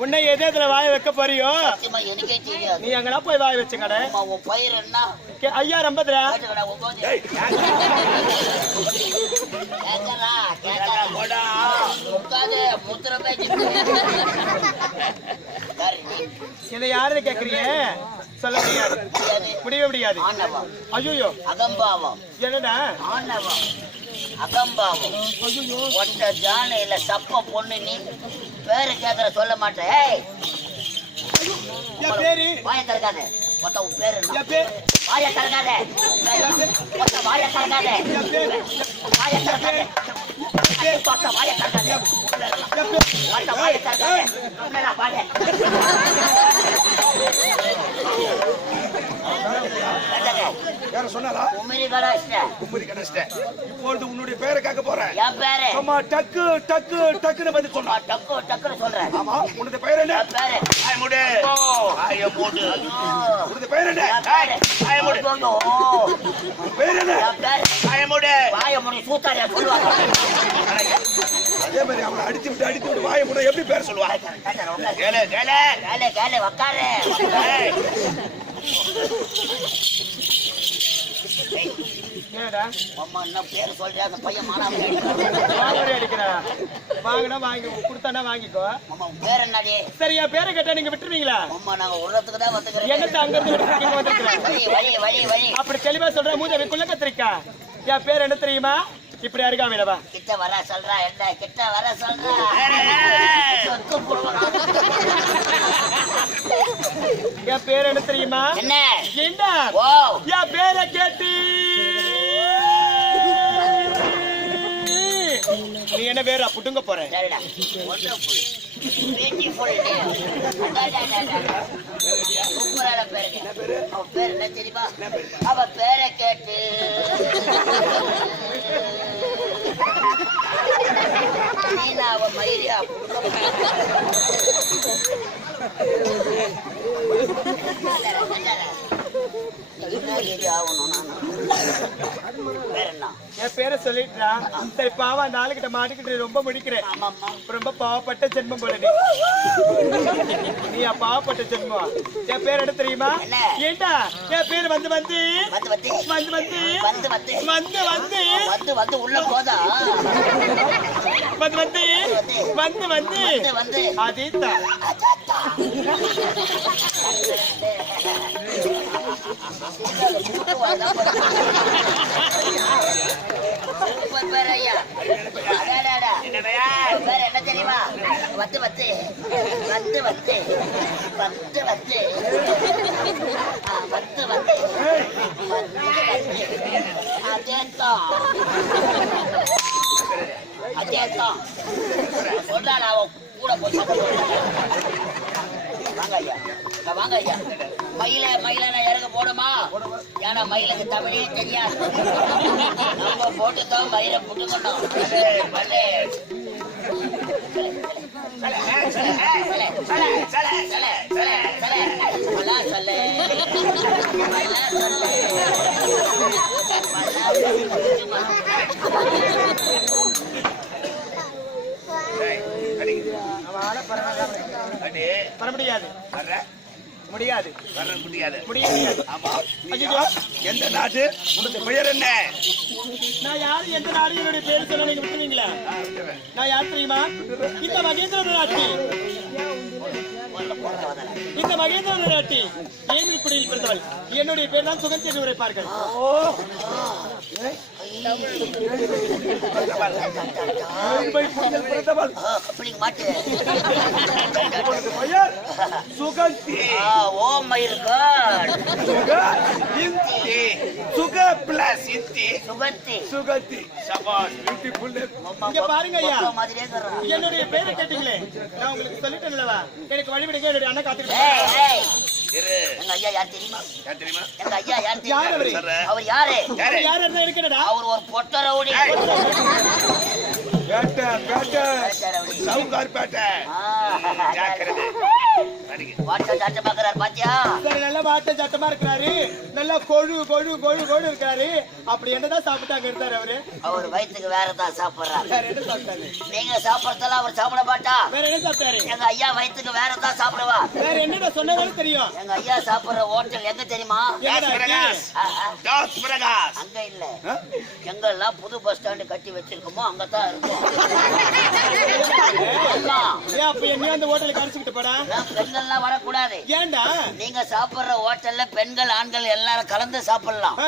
உன்னை எதேத்துல வாய வைக்க போறியோ? நீ எங்கடா போய் வாய வச்சு கடை ஐயா ரொம்ப இதை யாரு கேக்குறீங்க? சொல்ல முடியாது. முடிய முடியாது. ஐயோ அகம்பாவம். என்னடா? ஆண்டவம். அகம்பாவம். ஒட்ட ஜானையில சப்ப பொண்ணு நீ பேரு கேக்குற சொல்ல மாட்டேன் வாயை திறக்காத. மொத்த உன் பேரு வாயை திறக்காத. மொத்த வாயை திறக்காத. வாயை திறக்காத. மொத்த வாயை திறக்காத. மொத்த வாயை திறக்காத. உன்னடா கும்பதி கடாச்சிட்ட உன்னுடைய பேரை போறேன். என் டக்கு டக்கு டக்குன்னு பதில் டக்கு டக்குன்னு சொல்றேன். ஆமா பேரு ஐ முடு. ஐ முடு. பேரு ஐ முடு. என்ன? பேரு? ஐ முடு. ஐ அடிச்சு விட்டு அடிச்சு விட்டு வாய முட எப்படி பேர் சொல்லுவா? கேளு அம்மா என்ன பேர் சொல்றியா? அந்த பையன் மானாம வாங்குறே அடிக்கிறா வாங்கினா வாங்கி கொடுத்தானா வாங்கிக்கோ. அம்மா உன் பேர் என்னடி? சரி என் பேரை கேட்டா நீங்க விட்டுருவீங்களா? அம்மா நாங்க உரத்துக்கு தான் வந்துக்கிறோம் என்னத்த அங்க இருந்து விட்டுருக்கீங்க வந்திருக்கிறேன் வழி வழி வழி வழி. அப்படி தெளிவா சொல்ற மூஞ்ச குள்ள கத்திரிக்கா என் பேர் என்ன தெரியுமா? இப்படி அருகாமையிலவா? கிட்ட வர சொல்றா என்ன? கிட்ட வர சொல்றா? என் பேர் என்ன தெரியுமா? என்ன? என் பேரை கேட்டு. நீ என்ன பேரு? புட்டுங்க போற. அவ பேரை? கேட்டு. நீனா அவ மயிரியா ஆகணும் நான்? என் பேரை சொல்லிட்டா. சரி பாவம் அந்த ஆளுகிட்ட மாட்டிக்கிட்டு ரொம்ப முடிக்கிறேன். ரொம்ப பாவப்பட்ட ஜென்மம் போல நீ. நீ பாவப்பட்ட ஜென்மம்? என் பேர் என்ன தெரியுமா? ஏண்டா? என் பேர் வந்து வந்து. வந்து வந்து. வந்து வந்து. வந்து வந்து. உள்ள போதா? வந்து வந்து. வந்து வந்து. வந்து அதேதான். சூப்பர் பேர் ஐயா அடாடாடா. உன் என்ன தெரியுமா? வந்து வந்து வந்து வந்து வந்து வந்து ஆ, வந்து வந்து வந்து வந்து அதேதான் அதேதான் சொல்றான் அவன் கூட போய் வாங்க ஐயா. வாங்க ஐயா. மயில மயில நான் இறங்க போடுமா ஏன்னா மயிலுக்கு தமிழே தெரியாது. நம்ம போட்டுதான் மயில புட்டுக்கணும் வலே. முடியாது. வர்ற? முடியாது. எந்த நாடு? என்ன? நான் யாரு? எந்த நாடு? என்னுடைய பேர் சொல்ல நீங்க நான் யார் தெரியுமா? இந்த மகேந்திர நாட்டி இந்த மகேந்திர நாட்டி ஏமில் குடியில் பிறந்தவள். என்னுடைய பேர் தான் சுகந்தி என்று சுகந்தி ஓ மயிருக்கு இந்தி சுக பிளஸ் இந்தி சுகந்தி சுகந்தி சபாஸ் பியூட்டிஃபுல் பாருங்க ஐயா என்னுடைய பேரை கேட்டீங்களே. நான் உங்களுக்கு சொல்லிட்டேன்லவா. எனக்கு வழிவிடுங்க. என்னுடைய அண்ணன் காத்துக்கிட்டேன் ஐயா யார் தெரியுமா? யார் தெரியுமா? எங்க ஐயா யார் யார் தெரியுமா அவரு யாரு? யாரு? இருக்கிறடா அவர் ஒரு பொட்ட ரவுடி பேட்டை. சவுகார் பேட்டை. ஜாக்கிரதை. வாட்சா சாட்ட பாக்குறாரு பாத்தியா? சரி நல்ல வாட்ட சட்டமா இருக்கிறாரு. நல்லா கொழு கொழு கொழு கொழு இருக்காரு அப்படி என்னதான் சாப்பிட்டாங்க இருந்தாரு அவரு? அவர் வயித்துக்கு வேற தான் சாப்பிடுறாரு. வேற என்ன சாப்பிட்டாரு? நீங்க சாப்பிடறதெல்லாம் அவர் சாப்பிட மாட்டா. வேற என்ன சாப்பிட்டாரு? எங்க ஐயா வயித்துக்கு வேற தான் சாப்பிடுவா. வேற என்னடா சொன்னவங்க தெரியும்? எங்க ஐயா சாப்பிடுற ஹோட்டல் எங்க தெரியுமா? அங்க இல்ல. எங்கெல்லாம் புது பஸ் ஸ்டாண்ட் கட்டி வச்சிருக்கோமோ அங்கதான் இருக்கும். அப்ப என்னையும் அந்த ஹோட்டலுக்கு அடிச்சுக்கிட்டு போடா பெண்கள்லாம் வரக்கூடாது. ஏன்டா? நீங்க சாப்பிடுற ஹோட்டல்ல பெண்கள் ஆண்கள் எல்லாரும் கலந்து சாப்பிடலாம்.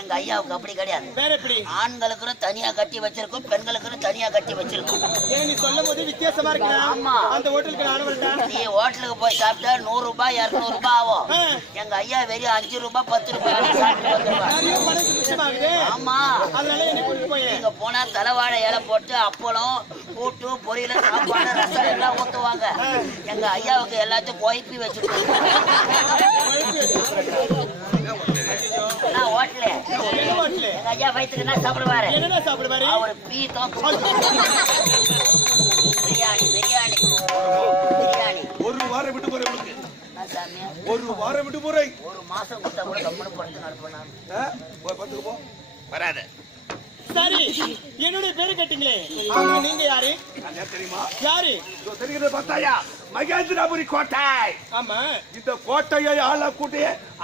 எங்க ஐயாவுக்கு அப்படி கிடையாது. வேற எப்படி? ஆண்களுக்குன்னு தனியா கட்டி வச்சிருக்கோம் பெண்களுக்குன்னு தனியா கட்டி வச்சிருக்கோம். நீ சொல்லும் போது வித்தியாசமா இருக்கா ஆமா. அந்த ஹோட்டலுக்கு நீ போய் சாப்பிட்டா நூறு ரூபாய் இருநூறு ரூபாய் ஆகும். எங்க ஐயா வெறும் அஞ்சு ரூபாய் பத்து ரூபாய் சாப்பிட்டு ஆமா. அதனால என்ன கூட்டிட்டு போய். நீங்க போனா தலைவாழை இலை போட்டு அப்பளம் கூட்டு பொரியல சாப்பாடு ரசம் எல்லாம் ஊத்துவாங்க. எங்க ஐயாவுக்கு எல்லாத்தையும் குழப்பி வச்சுருக்கோம் ஹோட்டலு என்ன ஹோட்டலு எங்க ஐயா வயிற்றுக்கு என்ன சாப்பிடுவாரு? என்னடா சாப்பிடுவாரு? அவர் பீ தான் பிரியாணி பிரியாணி. பிரியாணி. ஒரு வாரம் விட்டு போறேன் சாமி. ஒரு வாரம் விட்டு போறேன். ஒரு மாசம் கொடுத்தா கூட கம்மனு படுத்து நடப்பேன் பத்துக்கு போ வராத. என்னுடைய பேரு கேட்டீங்களே. ஆமா நீங்க யாரு? தெரியுமா யாரு? தெரிகிறது பார்த்தாயா மகேந்திரபுரி கோட்டை. ஆமா. இந்த கோட்டையை ஆளக்கூடிய